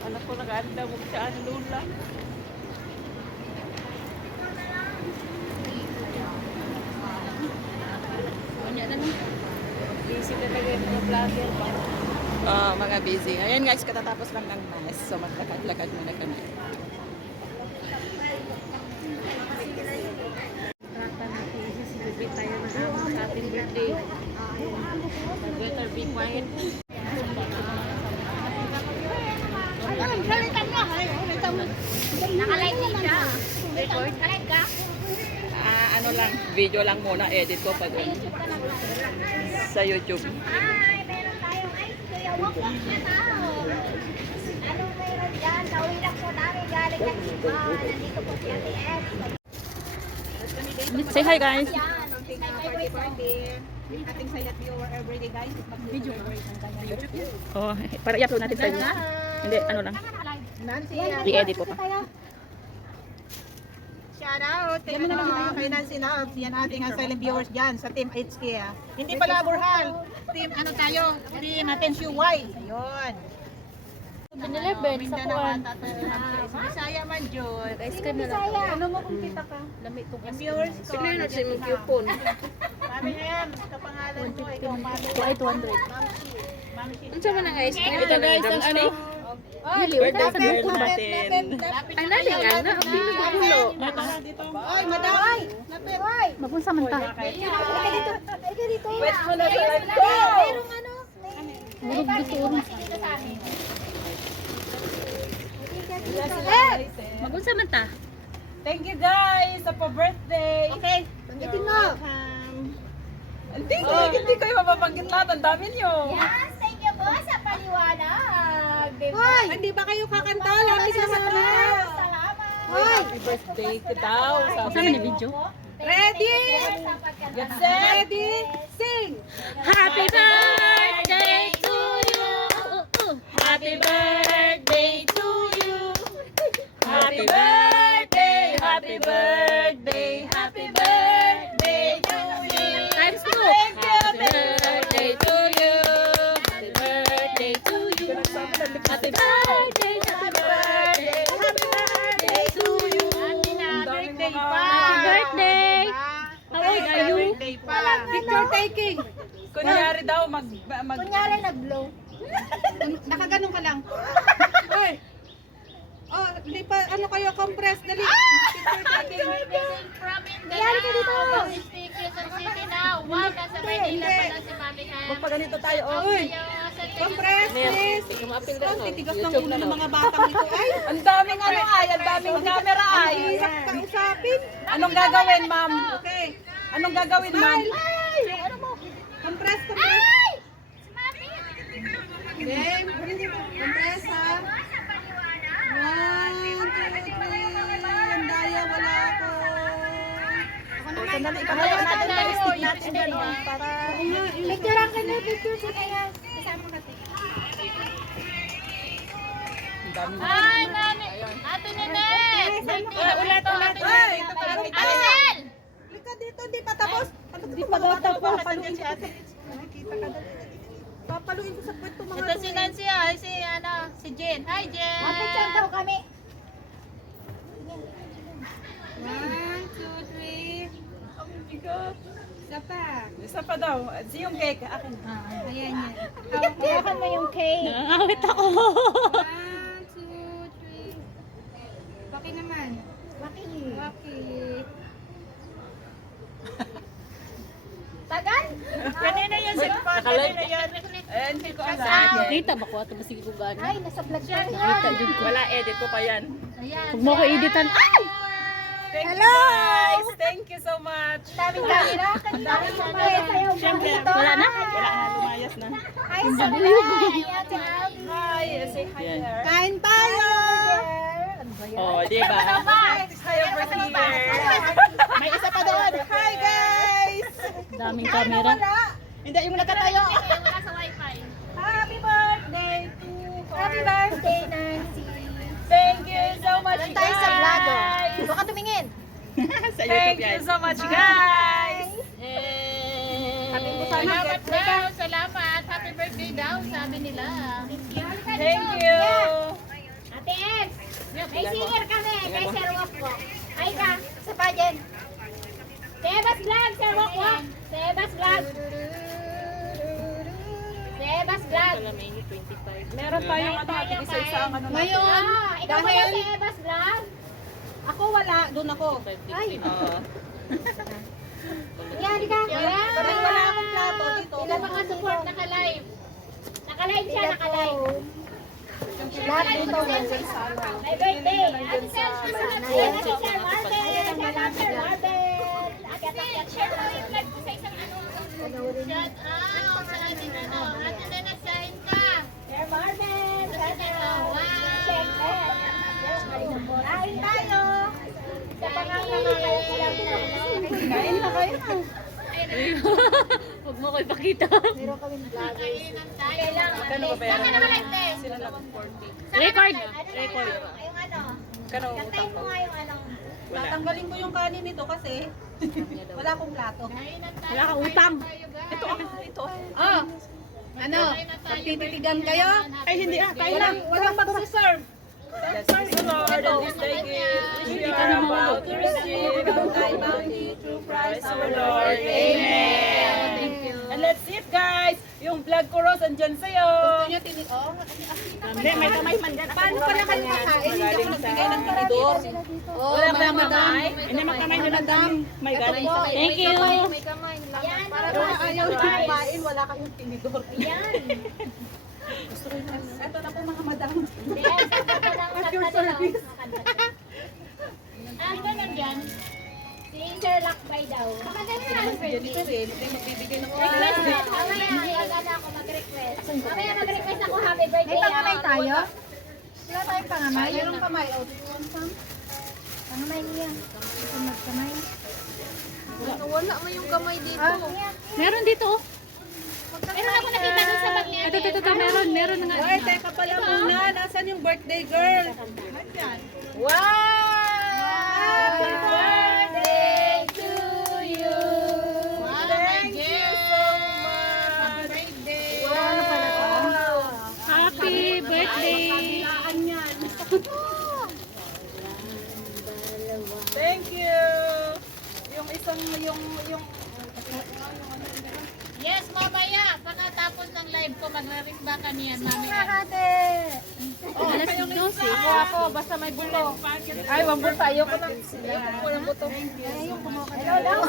Anak ko nag-anda mo siya ang lula. Kanya na nung. Busy talaga yung mga vlogger pa. Mga busy. Ayan guys, katatapos lang ng mass. So maglakad-lakad muna kami. Trata natin i-celebrate tayo na sa ating birthday. Better be quiet. Nakalive din siya. Record? Nakalive ka? Ano lang, video lang muna. Edit ko pag sa YouTube. Ay, meron tayong ice kuya wak-wak na tao. Anong meron dyan? Nauwi lang po namin galing ng iba. Nandito po si Ate Ed. Say hi guys. Yan. My favorite song. Ating silent viewer everyday guys. Video. Oh, para i-upload natin sa YouTube. Hindi, ano lang. Nancy, I-edit ko pa. shout out. Kay Nancy Nabs. Yan ating silent viewers dyan sa Team HK. Hindi pala Burhal. Team ano tayo? Team natin QY. Ayun. Binilibin sa kuwan. Bisaya man Jud. Ice cream na lang. Ano mo kung kita ka? Lamig itong Yung viewers ko. Sige na si Ming Coupon. Sabi niya yan. Kapangalan mo. Ikaw Ito ay 200. Mamsi. Ano sa mga ice cream? Ito guys, ang ano? Birthday girl natin. Ay, nalingan na. Ang pinugulo. Oy, madam. Lapit. Mapunsa man ta. Halika dito. Wait mo na sa live ko. Merong ano? Murog dito. Dito sa amin. Mapunsa man ta. Thank you guys sa pa-birthday. Okay. Panggitin mo. Hindi ko yung mapapanggit lahat. Ang dami niyo. Yes, thank you po sa paliwanag. Hoy, hindi ba kayo kakanta? Lagi sa matulog. Salamat. Happy birthday ka daw. Sama ni video. Ready? Get set. Ready? Sing. Happy birthday to you. Happy birthday to you. Happy birthday, happy birthday, happy birthday to you. Times 2. Happy birthday to you. Happy birthday to you. Happy birthday, happy birthday, happy birthday to you. Birthday pa. Happy birthday. How old are you? Birthday pa. Picture taking. Kunyari daw, Kunyari nag-blow. Nakaganon ka lang. Hoy. Oh, hindi pa, ano kayo, compress, dali. Picture taking. Yan ka dito. magpaganito tayo. Oh. Uy, compress, please. Oh, titigas ng ulo ng mga batang ito. Ay, Ang daming ano ay, ang daming camera ay. hirap kausapin. Anong gagawin, ma'am? Okay. Anong gagawin, ma'am? Compress, compress. Game. Compress, ha. 1, 2, 3. Ang daya, wala ako. Sandali, kamaya natin tayo. Stick natin gano'n para... Picture ang kanya, picture sa kanya. Kasama kasi. Ang dami. Hi, Nani. Ate Ninette. Ulat. Ay, ito pa. Arisel. Lika dito, hindi pa tapos. Hindi pa daw tapos. Papaluin si ate. Nakikita ka dali. Papaluin ko sa kwento mga Ito si Nancy, ay si si Jen. Hi, Jen. Picture daw kami. 1, 2, 3. Oh my God. Isa pa. Isa pa daw. Yung cake, akin. Ayan yan. Hawakan mo yung cake. Nakakawit ako. 1, 2, 3. Baki naman. Waki. Baki. Tagan? Kanina yan si Kanina yan. Hindi ko alam. Nakita ba ko ato ba sige ko gani? Ay, nasa vlog siya. Nakita jud ko. Wala, edit ko pa yan. Huwag mo ko editan. Ay! Thank you guys. Thank you so much. Daming camera. Ang daming camera. Sayaw mo dito. Wala na? Wala na, lumayas na. Hi, sa vlog. Ayan, si Abby. Hi, say hi there. Kain tayo! Ano ba yan? Oh, di ba? Hi over here. May isa pa doon. Hi guys! Daming camera. Hindi, yung nakatayo. Wala sa wifi. Happy birthday to Happy birthday, Nancy. Thank you so much, Doon tayo sa vlog. guys. Doon ka tumingin. Sa YouTube yan. Thank you so much, guys. Salamat daw. Salamat. Happy birthday daw, sabi nila. Thank you. May singer kami, kay Sir Wok po. Ay ka, sa pageant. Sebas Vlog, Sir Wok Wok. Sebas Vlog. Sebas Vlog. Meron tayong ano, isa ang ano. Ngayon, Ikaw ba yung dahil Sebas Vlog? ako wala, doon ako. Ay, Oo. yari ka. Dahil wala akong plato dito. Sila mga support naka-live. Naka-live siya, naka-live. Lahat dito. May birthday. Ate Sel, Ate Sel Marvel. Shout out Sir Marvel. Ate share mo yung vlog ko sa isang ano. Shout out sa ating ano. Ate Lena, sign ka. Sir Marvel. Shout out. Kain tayo. Sa pangangangakayo ko lang. Kain na kayo. Huwag mo ko ipakita. Kainan tayo. Kano ba Saan ka bayaran? nakalike, te? Sila lang 40. Record. Record. Yung ano. Kano Kantayin utang mo ko? nga yung ano. Tatanggalin ko yung kanin nito kasi wala akong plato. Wala kang utang. Ito. Ah, ano? Tititigan kayo? Ay, hindi kain lang. Walang magsiserve. Bless the Lord and this day gift, which we are about to receive from thy bounty through Christ our Lord. Amen. And let's eat, guys. Yung vlog ko, Rose, andyan sa'yo. Gusto niyo oh, Hindi, may kamay man dyan. paano pala kayo kakain? Hindi ako nagbigay ng tinidor. Wala ba yung kamay? Hindi, magkamay nyo na dam. May galing sa Thank you. Yan. Para ayaw niyo kumain, wala kayong tinidor. Yan. Ito na po mga madam. Yes. At your service. Ano nandyan? Si Sir Lakbay daw. Maganda yung happy birthday. Magbibigay ng Request na. Mamaya mag-ano ako mag-request. Mamaya mag-request ako happy birthday. May pangamay tayo? Wala tayong pangamay. Mayroong kamay. Oh, Pangamay niya. Ito magkamay. wala mo yung kamay dito. Meron dito. Meron ako nakita doon sa bag niya. Ito. Meron na nga. Ay, teka pala muna. Nasaan yung birthday girl? Wow! Happy birthday to you. Thank you so much. Wow. Happy birthday. Thank you. Yung isang, yung Yes, mamaya. Pagkatapos ng live ko, magre-ringbakan niyan. Mamaya. Alas 12. Ako, basta may buto. Ay, wag buto. Ayoko lang. Walang buto. Hello daw.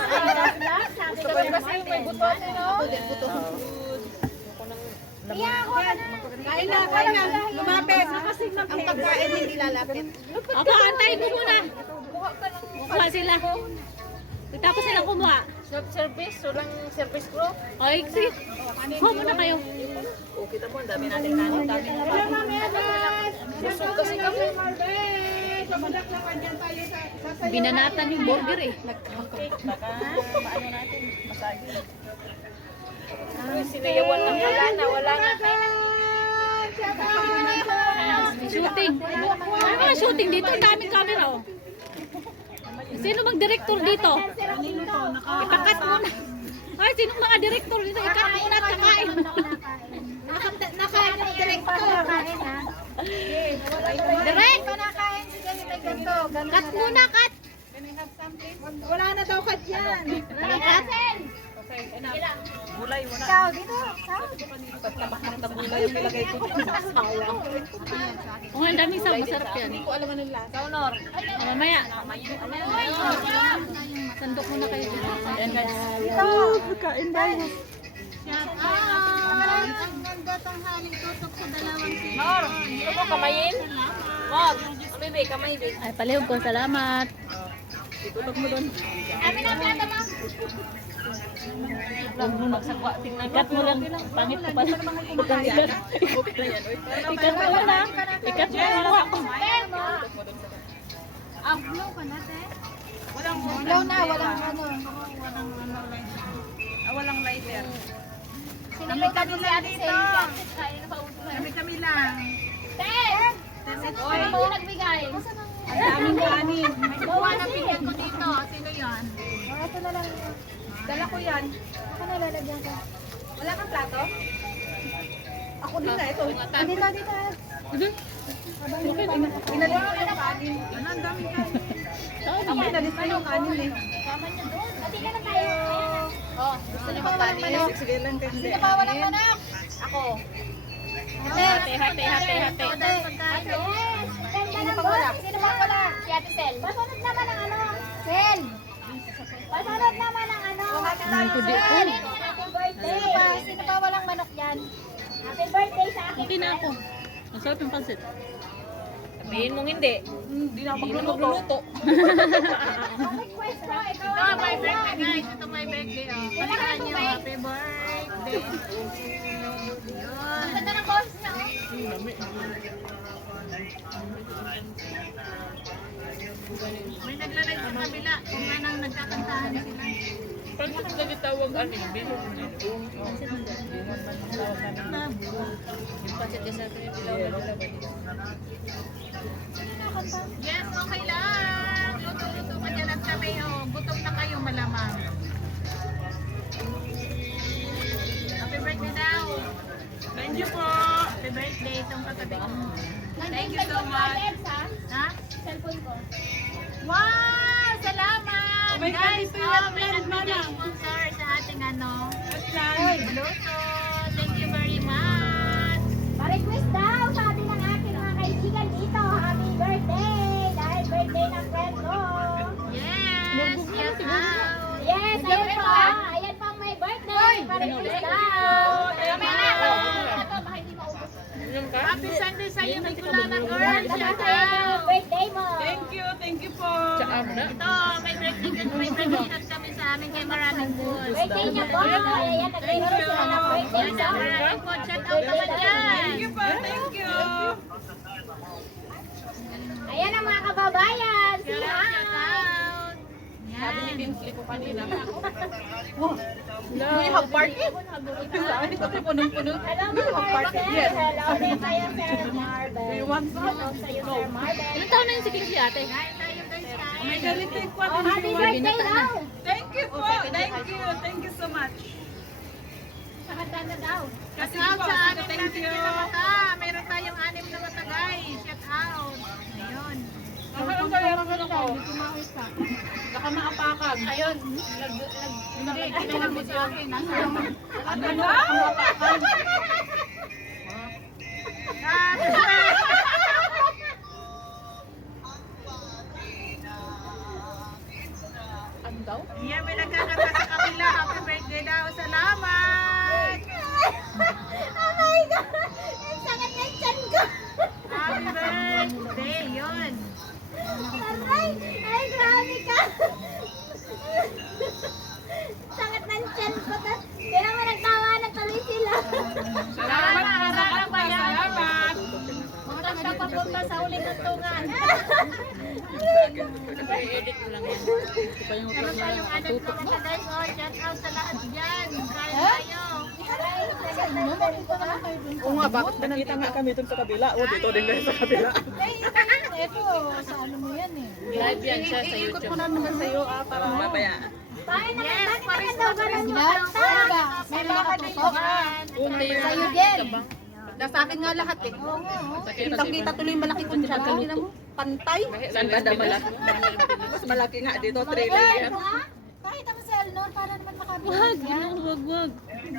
Sabi ko Kasi may buto. Iya ako na. Kain na. Lumapit. Ang pagkain hindi lalapit. Ako, antayin ko muna. Kuha sila. Tapos sila kumuha. Self-service, walang service crew. Ay, sige. Kuha muna kayo. kita mo, ang dami natin kanin. Dami na Busog kasi kami. Binanatan yung burger eh. cake. Baka, maano natin, masagi. Sinayawan lang wala na. Shooting. Ano mga shooting dito? Ang daming camera oh. Sino mag-director dito? Ipakat mo na. Ay, sino mga director dito? Ikat mo na at kakain. Nakain yung director. Direct! Nakain si ganito ganito. Cut muna, cut! Wala na daw kat yan. Cut! Gulay, wala. Ikaw, dito. Ikaw. Tamak ng tabula yung nilagay ko dito sa sayang. Oh, ang daming saw. Masarap yan. Hindi ko alam ano nila. Mamaya. Sandok muna kayo dito. Ayan guys. Kain tayo. Ang ganda tanghaling tutok sa dalawang Mor, gusto mo kamayin? Mor, baby, kamay, baby. Ay, palihog ko. Salamat. Itutok mo doon. Amin ang plato mo. Huwag mo magsagwa. Tingnan mo. Ikat mo lang. Pangit ko pala. Ikat. Okay na yan. Ikat mo lang. Ikat mo lang. Blow ka na, te. Blow na, walang ano. Walang lighter. Sinamay ka si Ate Celia. Kami lang. Te! Sino mo nagbigay? Ang daming kanin. Bawa na bigyan ko dito. Sino yan? Ito na lang. Dala ko yan. Ako na lalagyan ko. Wala kang plato? Ako din na ito. Dito, dito. Inalis ko yung kanin. Ano, ang daming kanin. Inalis ko yung kanin eh. Pati ka na tayo. Oh, gusto niyo magkanin? Sige lang kasi. Sino pa walang manok? Ako. Hati, hati, hati, hati. Yes! Ganda ng boss. Sino pa wala? Si Ate Sel. Pasunod naman ang ano? Sel! Pasunod naman ang ano? Happy birthday! Sino pa walang manok dyan? Happy birthday sa akin. Okay na ako. Masarap yung pansit. Sabihin mong hindi. Hindi na ako magluluto. Request ko, ikaw ang my birthday guys. Ito my birthday. Kailangan nyo. Happy birthday. Ang ganda ng boses niya. May naglalay sa kabila. Kung anong nagkakantahan sila. Pag nagtawag ano, bilog na. Yung pansit kasi natin yung dilaw na dilaw. Yes, okay lang. Luto-luto ka dyan at kami. Oh, gutom na kayo malamang. Happy birthday daw. Thank you po. Happy birthday itong katabi ko. Thank you so much. Ha? Cellphone ko. Wow! Salamat! Oh my God, Guys, ito yung may plan, nagbigay Mama. sponsor sa ating ano. Plan. Luto. Thank you very much. Pa-request daw sa atin ng aking mga kaibigan dito. Happy birthday! Dahil birthday ng friend ko. Yes! Yes! Yes! Ayan po. Ayan po ang may birthday. Pa-request daw. Mamaya na ako. Ito, baka hindi maubos. Happy Sunday sa iyo, Nicolana girl. Shout out. Birthday mo. Thank you po. Ito, may birthday hat kami sa amin kay Maraming Food. Birthday niya po. Ayan, nag-birthday sila ng birthday sa Maraming Food. Shout out naman dyan. Thank you po. Thank you. Ayan ang mga kababayan. See out. Sabi ni Kinsley ko kanina. Do you have party? Sabi ko punong-puno. Hello, Marcel. Hello din sa'yo, Sir Marvel. Do you want some? Hello sa'yo, Sir Marvel. Ilang taon na yun si Kingsley ate? Kain tayo guys, kain. May ganito yung Oh, happy birthday daw. Thank you po. Thank you so much. Sakata na daw. Kasi Shout out po, sa anim thank natin you. na mata. Meron tayong 6 na mata guys. Shout out. Ayun. Ang kaya ko ako. Baka maapakan. Ayun. Kinalabot sa akin. Ano na? Ano daw? Yan, may nagkakanta sa kabila. Happy birthday daw. Salamat! Oh my God! Ang sakit ng tiyan ko. Happy birthday! Yun. Aray! Ay, grabe ka! Sakit ng tiyan ko. Kaya naman nagtawa na tuloy sila. Salamat po sa kanta. Salamat. Bukas na papunta sa ulit ng tungan. I-edit mo lang yan. Meron tayong anak na mata guys. Oh, shout out sa lahat dyan. Kain tayo. Aray, sakit ng tiyan ko. Oo nga, bakit ba nakita nga kami dun sa kabila? O, dito din kayo sa kabila. Live yan siya sa Iikot YouTube. ko na naman sa'yo para mamaya. Bakit naman? Yes, Bakit Paris naman daw ganun makanta? May mga tutok. Sa'yo din. Nasa akin nga lahat eh. Kitang-kita tuloy malaki kong tiyan. Tingnan mo, pantay. Saan ba malaki? Mas malaki nga dito, 3 layer. Kahit ang sa Elnor, para naman makabili. Wag.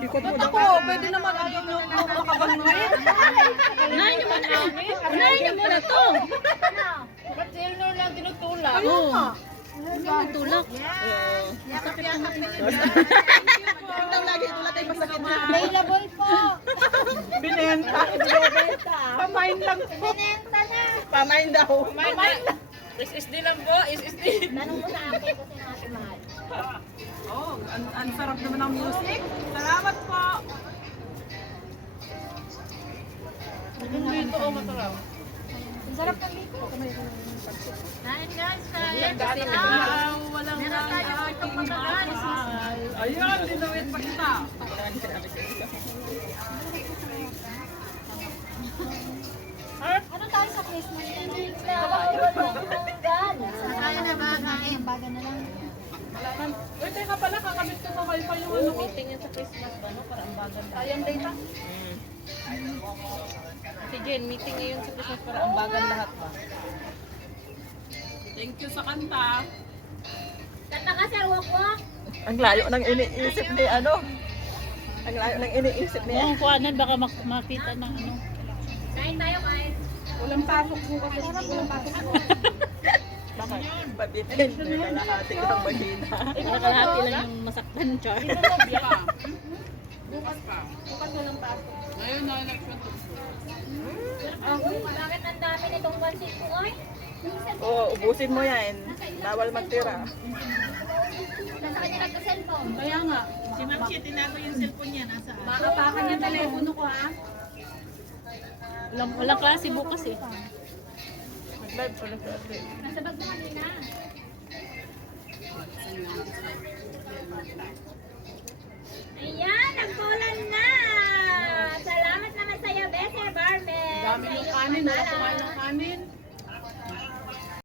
Ikot mo ako, pwede naman ang yung makabangunin. Unahin niyo muna. Unahin niyo muna to. Ba't si Elnor lang tinutulak? Oo. Hindi mo tulak. Yakap-yakap na yun. Ikaw lagi, tulad ay masakit na. Available po. Binenta. Pamain lang po. Binenta na. Pamain daw. SSD lang po. SSD. Tanong mo sa akin kung sino ating mahal. Oh, ang sarap naman ng music. Salamat po. Dito oh, masarap. Ang sarap ng dito. Kain guys, kain. Kasi Ah, walang meron tayong itong mga guys. Ayun, dinawit pa kita. Ano tayo sa Christmas? Kaya na ba? Kain. Baga na lang. Uy, teka pala, kakamit ko sa wifi yung ano. Meeting yan sa Christmas ba, no? Para ang bagal. Sayang data. Si Jen, meeting ngayon sa Christmas para ambagan lahat ba? Thank you sa kanta. Kanta ka, sir, wak-wak. Ang layo ng iniisip ni ano. Ang layo ng iniisip niya. Yung kuhanan baka makita ng ano. Kain tayo, kain. Walang pasok bukas. Walang pasok bukas. Bakit? Pabitin. May kalahati ng mahina. Kalahati lang yung masaktan, Char. Bukas pa. Bukas walang pasok. Ngayon na election. Bakit ang dami nitong pansit ko, oy? Oo, ubusin mo yan. Bawal magtira. Nasa kanya nagka-cellphone. Kaya nga. Si Ma'am Chi, tinago yung cellphone niya. Nasa Maapakan yung telepono ko ha. Walang klase bukas eh. Mag-live ulit kasi. Nasa bag mo kanina. Ayan, nagpulan na! Salamat naman sa'yo, Besser Barbie! Dami ng kanin. Wala kumain ng kanin.